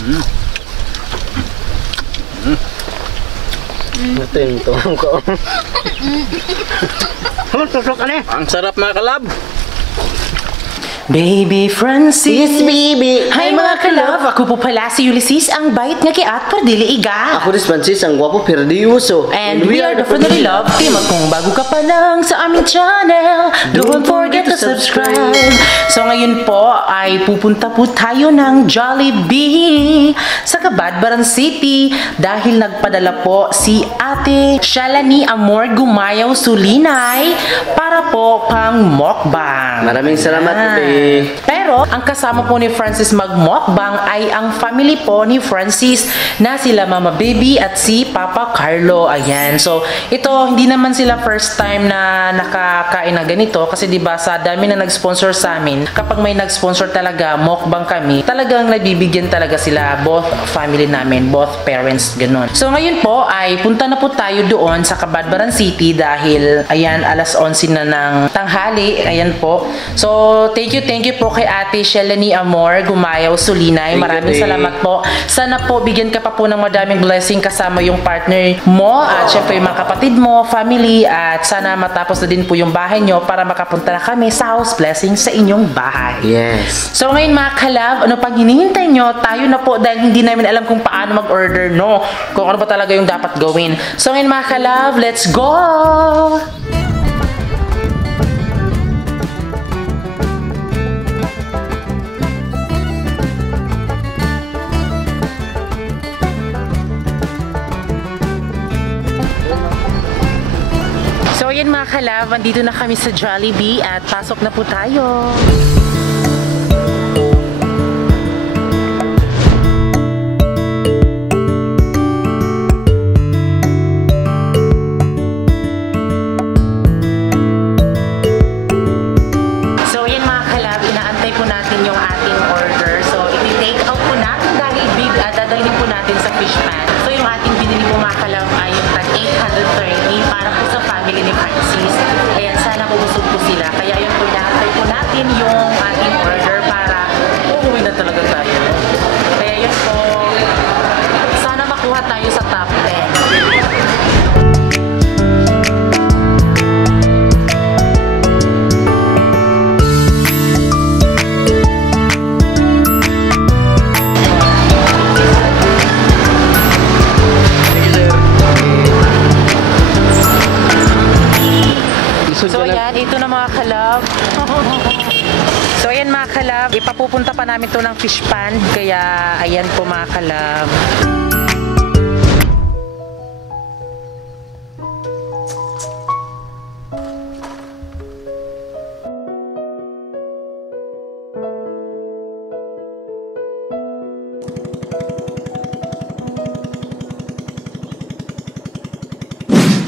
Ito yung tuwang ko. Ang sarap mga kalab. Baby Francis. Yes, baby. Hi mga kalab. Ako po pala si Ulysses, ang bait nga kiat per dili iga. Ako rin Francis, ang gwapo pero di uso. And we are the Friendly Love Team. At kung bago ka pa lang sa aming channel, don't forget to subscribe. So ngayon po ay pupunta po tayo ng Jollibee sa Cabadbaran City dahil nagpadala po si Ate Shalani Amor Gumayaw Sulinay para po pang mukbang. Maraming salamat, baby. Pero ang kasama po ni Francis mag-mukbang ay ang family po ni Francis na sila Mama Baby at si Papa Carlo. Ayan. So ito hindi naman sila first time na nakakain na ganito kasi 'di ba sa dami na nag-sponsor sa amin, kapag may nag-sponsor talaga mukbang kami, talagang nabibigyan talaga sila, both family namin, both parents, ganun. So ngayon po ay punta na po tayo doon sa Cabadbaran City dahil ayan alas 11 na ng tanghali. Ayan po. So thank you po kay Ate Shalani Amor Gumayaw Sulinay. Maraming salamat po. Sana po bigyan ka pa po ng madaming blessing kasama yung partner mo at syempre yung mga kapatid mo, family, at sana matapos na din po yung bahay nyo para makapunta na kami sa house blessing sa inyong bahay. Yes. So ngayon mga kalab, ano pang hinihintay nyo? Tayo na po dahil hindi namin alam kung paano mag-order, no? Kung ano ba talaga yung dapat gawin. So ngayon mga kalab, let's go! So ayan mga kalab, andito na kami sa Jollibee at pasok na po tayo. So ayan mga kalab, inaantay po natin yung ating order. So iti-take out po natin dahil big dadalhin po natin sa fish pan. So yung ating binili po mga kalab ay yung tag 830 para po sa family ni Francis. Ayan, sana mabusog po sila. Kaya yun po, inaantay po natin yung ating order para uuwi na talaga tayo. Kaya yun po, sana makuha tayo sa top 10. So ayan, ito na mga kalab. So ayan mga kalab, ipapupunta pa namin to ng fish pan. Kaya ayan po mga kalab.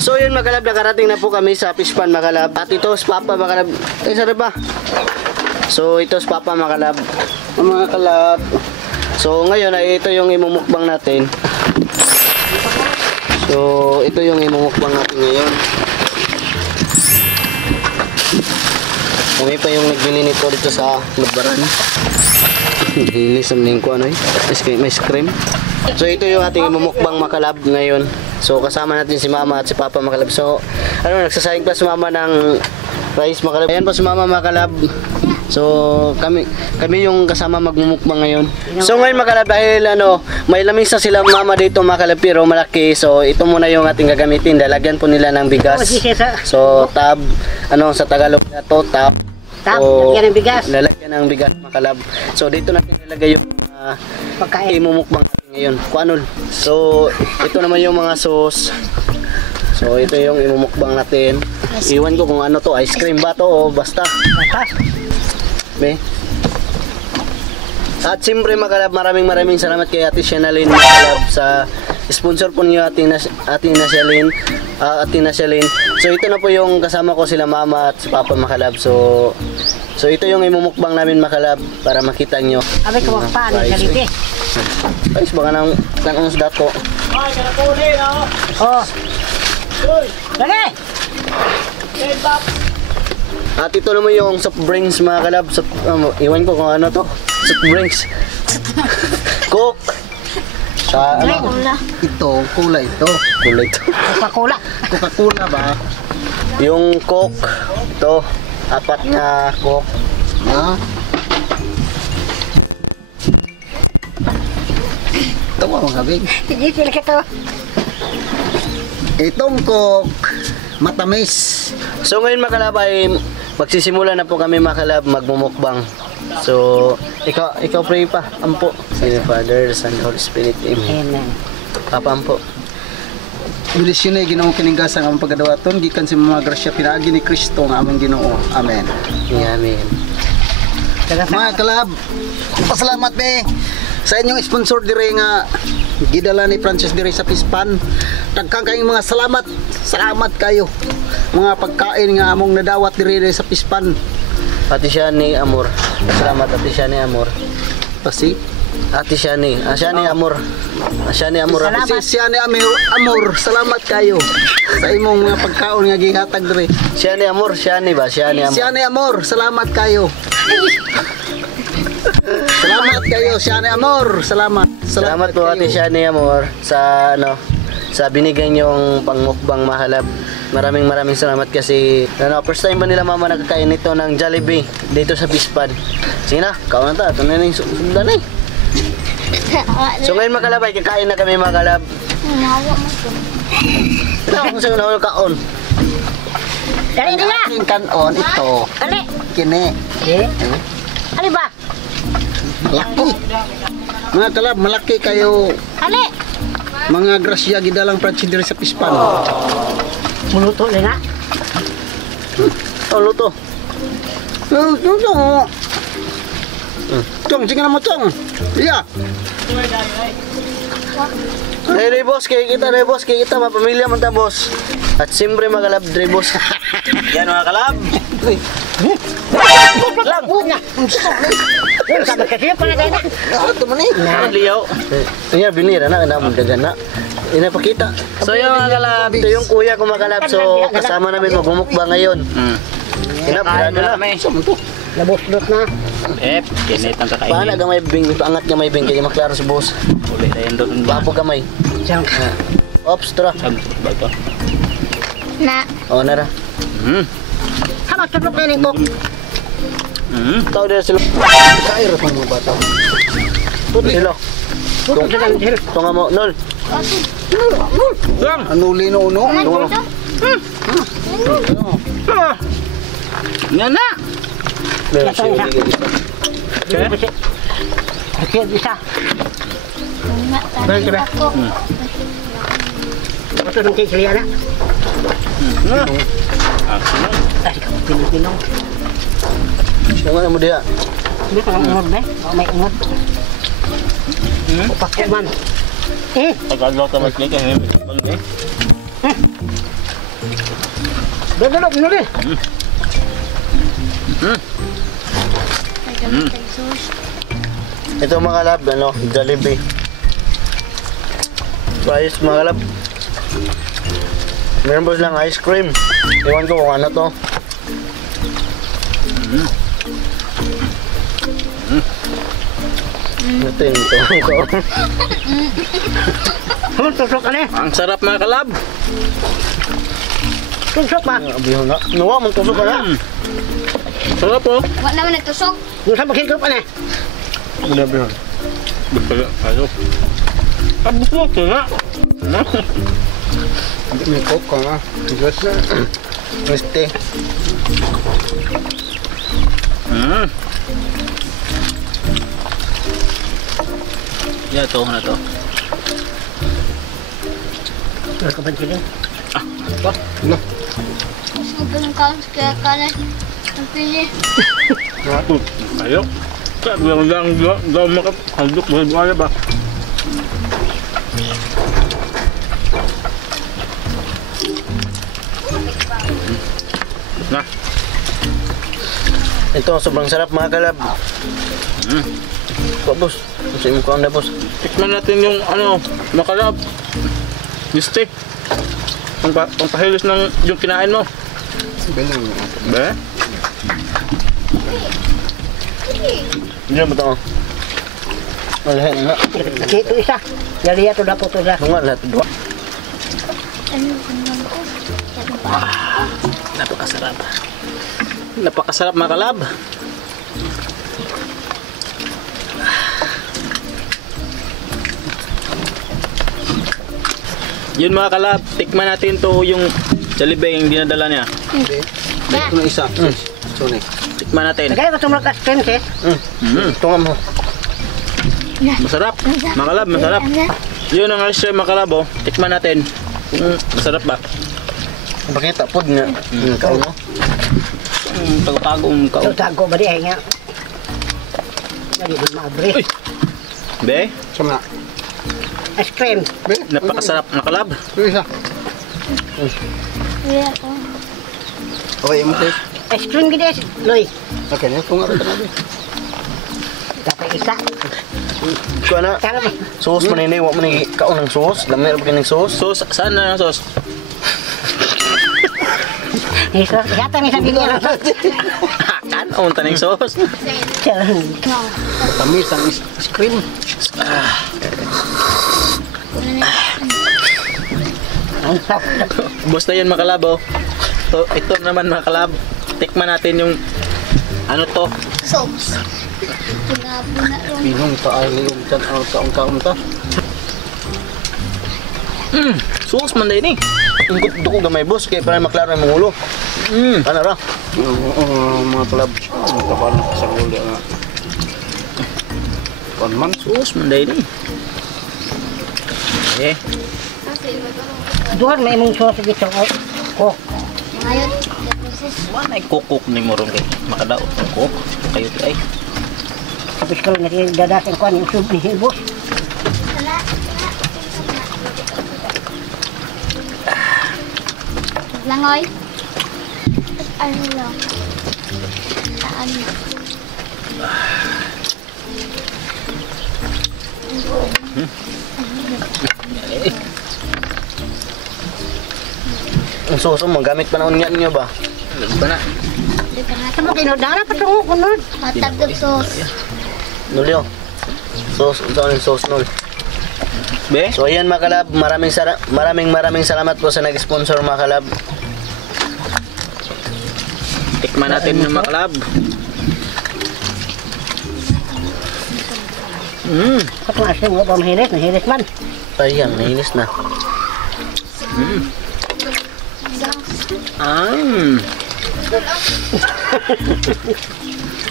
So yun mga kalab, nakarating na po kami sa fish pan mga kalab. At ito si Papa mga kalab. Sarap ba? So ito si Papa mga kalab. Mga kalab. So ngayon ay ito yung imumukbang natin. So ito yung imumukbang natin ngayon. Kami pa yung nagbili nito dito sa Cabadbaran. Linis ang lingko ano eh. Ice cream. So ito yung ating imumukbang mga kalab ngayon. So kasama natin si Mama at si Papa mga kalab. So ano, nagsasayang pa si Mama ng rice mga kalab. Ayan pa si Mama mga kalab. So kami yung kasama magmumukbang ngayon. So ngayon mga kalab, dahil ano, may lamisa sila Mama dito mga kalab pero malaki. So ito muna yung ating gagamitin. Lalagyan po nila ng bigas. So tab, ano sa Tagalog na to, tab. Lalagyan ng bigas. Lalagyan ng bigas mga kalab. So dito natin nilagay yung pagkain imumukbang natin ngayon. Kuanol. So ito naman yung mga sauce. So ito yung imumukbang natin. Iwan ko kung ano to, ice cream ba to o basta. Be. At siyempre mga kalab, maraming salamat kay Ate Shalani mga kalab sa sponsor po niyo Ate Shalani. So ito na po yung kasama ko sila Mama at si Papa mga kalab. So ito yung imumukbang namin mga kalab para makita nyo. Abay ko pa ni Jollibee. Guys, baka nang uns dato. Ay, kana ko ni oh. Lagi. At ito naman yung soft drinks mga kalab. Iwan ko kung ano to. Soft drinks. Coke. Sa ano? Cola. Ito, kulay ito. Kulay ito. Coca-Cola. Coca-Cola ba? Yung Coke. Ito. 4 na Coke. Ha? Ito mga kabig. Hindi sila ka to. Itong Coke, matamis. So ngayon mga kalab ay magsisimula na po kami mga kalab magmumukbang. So, ikaw pray pa. Ampo. Sa Father, Son, Holy Spirit. Amen. Amen. Papa, ampo. Bilis yun ay Ginoong kiningasan ang pagkadawaton, gikan sa mga grasya pinaagi ni Kristo ng aming Ginoo. Amen. Amen. Mga kalab, pasalamat be sa inyong sponsor dire nga gidala ni Francis dire sa Pispan. Dagkang kayong mga salamat. Salamat kayo. Mga pagkain nga among nadawat dire sa Pispan. Ate Shani Amor. Salamat Ate Shani Amor. Pasi Ate Shani. Shani Amor. Shani Amor. Salamat. siya ni Amor, salamat kayo sa imong mga pagkaon nga gihatag dire. Shani Amor. Shani ba? Shani Amor. Siya ni Amor, salamat kayo. Salamat kayo, siya ni Amor. Salamat po Ate Shani Amor sa sa binigay niyong pangmukbang mahalab. Maraming salamat kasi first time ba nila mama nakakain nito ng Jollibee dito sa Pispan. Sige na, kaon na ta. Ito na yung sundan eh. So ngayon mga kalab ay kakain na kami mga kalab. Ito, kung saan na kaon. Dali nila. Aking kanon ito. Dali. Kini. Ano ba? Laki. Mga kalab, malaki kayo. Dali. Mga grasya gidalang Francis dire sa Pispan. Muluto nila. Oh, luto. Chong, sige na mo, Chong. Iya. Hey, boss, kaya kita, mapamilya man ta, boss. At siyempre mga kalab, Dre, boss. Yan mga kalab. Lang. Yung sama kasi pala tayo na. Ito man eh. Ang liyaw. Iya, binira na, dagan na. Inapakita. So yung mga kalab, ito yung kuya ko mga kalab. So kasama namin magmumukbang ngayon. Inapirado na. Labos-los na. Kinit ang kakainin. Paano gamay bing, paangat gamay bing, kaya maklaro si boss. Uli na yun doon. Bapo gamay. Siyang. Ops, tara. Ba ito? Na. O, nara. Hamak tulog na rin ko. Tao din sila. Kairo pa mga bata. Sila. Tulog na lang din. Tunga mo, Nol. Ano lino uno? Tunga mo. Yan na! Lasang isa. Kasi isa. Balik ka ba? Ito nung kikiliya na. Ay, ikaw pinong-pinong. Tunga mo diya. Hindi ka ungod ba? O may ungod. Upakya man. Pag-alok na mas-lik ang Dadalog, nuli. Ito mga kalab, Jollibee. Fries mga kalab. Meron po silang ice cream. Iwan ko kung ano to. Ito yung tungo ko. Tusok ka na. Ang sarap mga kalab! Tusok pa. Abihon na. Nawa, magtusok ka na. Sarap po! Wala naman nagtusok. Yung sa magkikip ka na. Muna abihon. Bukala, ano? Abukot na! May coke ka nga. Diyos na. Este. Yan, ito na to. Ano ka ba siling? Mas magaling ka kaya kanan. Ang pili. Ayo. Sabi lang daw makahaldok buhay ba? Na. Ito, sobrang sarap mga kalab. Boss, kasi mo na boss. Tikman natin yung makalab. Yung steak. Pampahilis ng yung kinain mo. Ganyan mo. Be? Hindi na ba ito? Wala na. Ito isa. Yali ito na po ito na. Tunga lahat dua. Ano naman ko? Sabi pa. Napakasarap. Napakasarap mga kalab. Yun mga kalab, tikman natin to yung Jollibee yung dinadala niya. Ba? Ito na isa. Sorry. Tikman natin. Kaya gusto mo ka-stream, sis? Tunga mo. Masarap. Mga kalab, masarap. Yun ang ice cream mga kalab, oh. Tikman natin. Masarap ba? Pakita pod nga. Kao no. Tago-tagong Ito tago ba di ay nga? Hindi mo maabri. Uy! Be, Sama. Ice cream. napakasarap mga kalab. Ito isa. Kaya ako. Okay, mo please. Ice cream gini, Loy. Okay, na tunga rin na. Tapos isa. Kuha na. Kaya mo. Sauce man ini, wa man ni kaon ng sauce. Lamay ra kining sauce. Sauce, saan na yung sauce? Iso, yata may sabi niya. Kan, unta ng sauce. Tamis ang ice cream. Basta yun mga kalab, oh. Ito naman mga kalab. Tikman natin yung ano to. Sauce. Puna-puna ron. Pinong taay yung kaon ta. Sauce man din eh. Ingkot ko gamay boss kay para maklaro ang ulo. Ano ra? Mga kalab. Kapal na sa ulo nga. Man. Sauce man din eh. Eh, Doon may mong sauce dito. Oh, Ngayon, proses. wala ay kukuk ni morong kay makadaot ng kuk. Kayo ay. tapos ko na rin dadasin ko ang usog ni Hilbos. Langoy. Ano lang. Ano. Ang sauce mo gamit pa na unyan niyo ba? Ba na? Sa mga kinodara, patungo ko nun. Matagdag sauce. Nulyo. Sauce, unsa ang sauce nul. Be, So ayan mga kalab, maraming salamat po sa nag-sponsor mga kalab. tikman natin yung mga kalab. At maasin mo ba mahilis man. Ayan, nahinis na.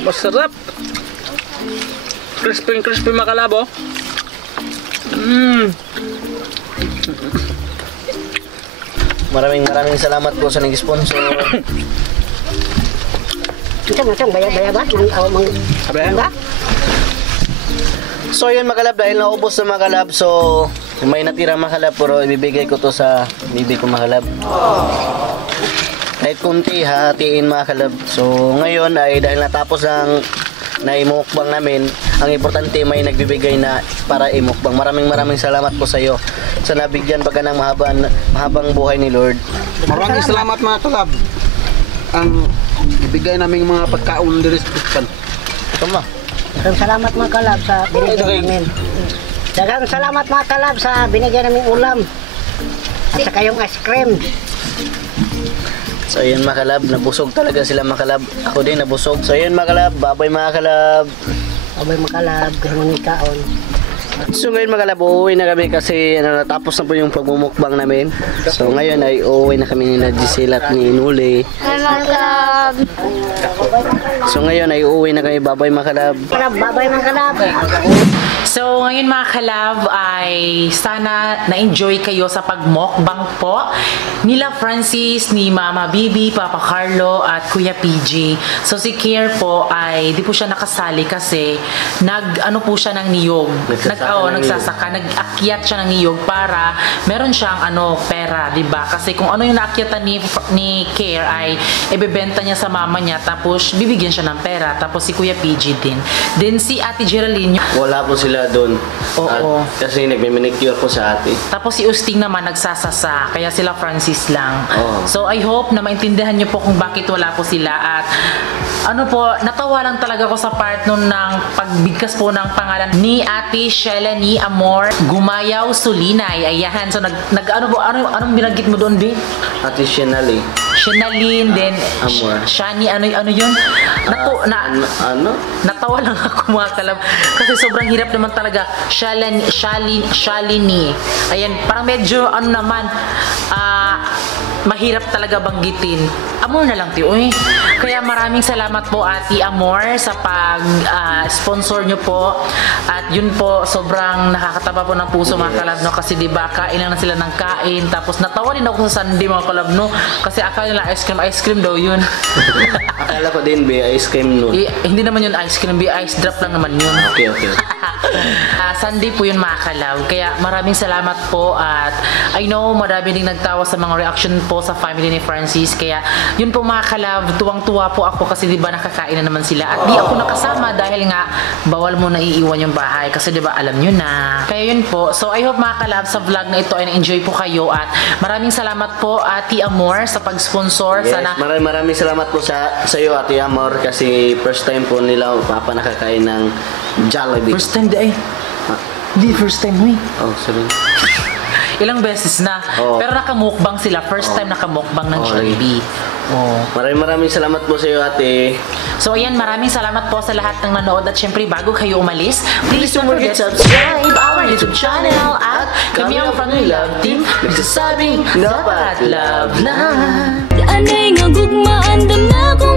Masarap. Crispy mga kalab, oh. Maraming salamat po sa nag-sponsor. Ito mo itong baya-baya ba? Mang Sabi, ba? So yun mga kalab, dahil naubos na mga kalab, so may natira mga kalab, pero ibibigay ko to sa bibi ko mga kalab. Kahit kunti, hahatiin mga kalab. So ngayon ay dahil natapos ang naimukbang namin, ang importante may nagbibigay na para imukbang. Maraming salamat po sa iyo sa nabigyan pagka ng mahabang buhay ni Lord. Maraming salamat mga kalab. Ang ibigay naming mga pagkaon diri sa Pispan. Ito ma. Daghang salamat mga kalab sa binigyan namin. Daghang salamat mga kalab sa binigyan naming ulam. At saka yung ice cream. So yun mga kalab, nabusog talaga sila mga kalab. Ako din nabusog. So yun mga kalab, babay mga kalab. Abay mga kalab, gano'n ni kaon. So ngayon mga kalab, uuwi na kami kasi natapos na po yung pagmumukbang namin. So ngayon ay uuwi na kami ni Giselle at ni Nuli. Hi mga kalab. So ngayon ay uuwi na kami, babay mga kalab. Kalab, babay mga kalab. So, ngayon mga kalab ay sana na-enjoy kayo sa pagmukbang po nila Francis, ni Mama Bibi, Papa Carlo at Kuya PJ. So, si Kier po ay di po siya nakasali kasi nag-ano po siya ng niyog. Nagsasaka. Nag-akyat siya ng niyog para meron siyang pera, di ba? Kasi kung ano yung naakyatan ni Kier ay ibebenta niya sa mama niya tapos bibigyan siya ng pera. Tapos si Kuya PJ din. Then si Ate Geraldine, Wala po sila doon. Oo. Kasi nagme-manicure po sa ate. tapos si Usting naman nagsasasa, kaya sila Francis lang. Oo. So I hope na maintindihan niyo po kung bakit wala po sila at ano po, natawa lang talaga ako sa part nun ng pagbigkas po ng pangalan ni Ate Shelani Amor Gumayaw Sulinay. Ayan, so ano po, anong binanggit mo doon, B? Ate Shenali. Shenalyn, then Amor. Shani, ano yun? Ano? Natawa lang ako mga kalab. Kasi sobrang hirap naman talaga. Shalini. Ayan, parang medyo ano naman, mahirap talaga banggitin. Amor na lang, tiyo. Kaya maraming salamat po, Ate Amor, sa pag-sponsor nyo po. At yun po, sobrang nakakataba po ng puso mga kalab, no? Kasi diba, kain lang na sila ng kain. Tapos natawa din ako sa Sunday mga kalab, no? Kasi akala nila ice cream daw yun. Akala ko din, be, ice cream no. Hindi naman yun ice cream, ice drop lang naman yun. Okay. Sunday po yun mga kalab. Kaya maraming salamat po at I know marami ding nagtawa sa mga reaction po sa family ni Francis. Kaya yun po mga kalab, tuwang-tuwa po ako kasi diba nakakain na naman sila. At di ako nakasama dahil nga bawal mo na iiwan yung bahay kasi diba alam nyo na. Kaya yun po. So I hope mga kalab sa vlog na ito ay na-enjoy po kayo at maraming salamat po Ate Amor sa pag-sponsor. Yes, Sana maraming salamat po sa iyo, Ate Amor, kasi first time po nila papa nakakain ng Jollibee. first time di ay. Di first time mo eh. Oh, sorry. Ilang beses na. Oo. Pero nakamukbang sila. First time nakamukbang ng Jollibee. Oh. Maraming salamat po sa iyo, Ate. So ayan, maraming salamat po sa lahat ng nanood at syempre bago kayo umalis, please don't forget to subscribe our YouTube channel at kami ang Family Love Team nagsasabing dapat love na. Anay nga gugmaan, dam na ko